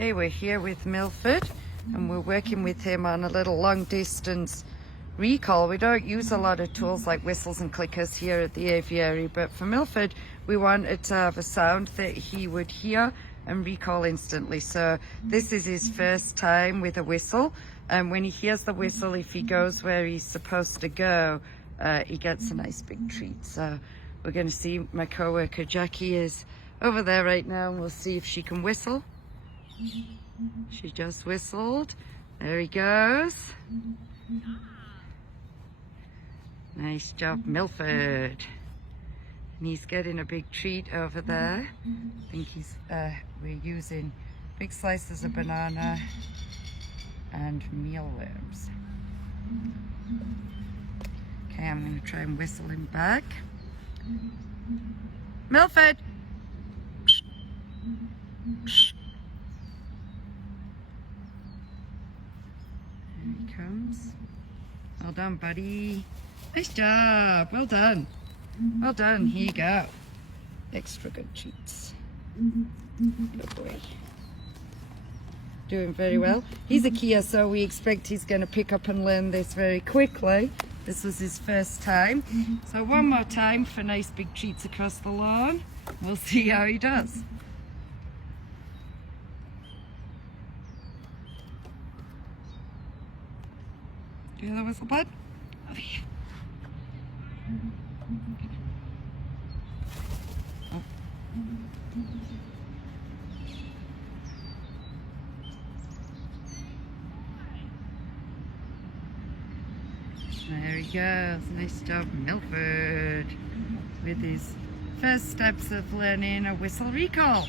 Okay, we're here with Milford and we're working with him on a little long distance recall. We don't use a lot of tools like whistles and clickers here at the aviary, but for Milford we wanted to have a sound that he would hear and recall instantly. So this is his first time with a whistle, and when he hears the whistle, if he goes where he's supposed to go, he gets a nice big treat. So we're going to see, my co-worker Jackie is over there right now, and we'll see if she can whistle. She just whistled. There he goes. Nice job, Milford. And he's getting a big treat over there. I think we're using big slices of banana and mealworms. Okay, I'm going to try and whistle him back. Milford! There he comes. Well done, buddy. Nice job. Well done. Well done. Here you go. Extra good treats. Good boy. Doing very well. He's a Kia, so we expect he's going to pick up and learn this very quickly. This was his first time. So one more time for nice big treats across the lawn. We'll see how he does. Do you hear the whistle, bud? Over here. Oh. There he goes. Nice job, Milford, with his first steps of learning a whistle recall.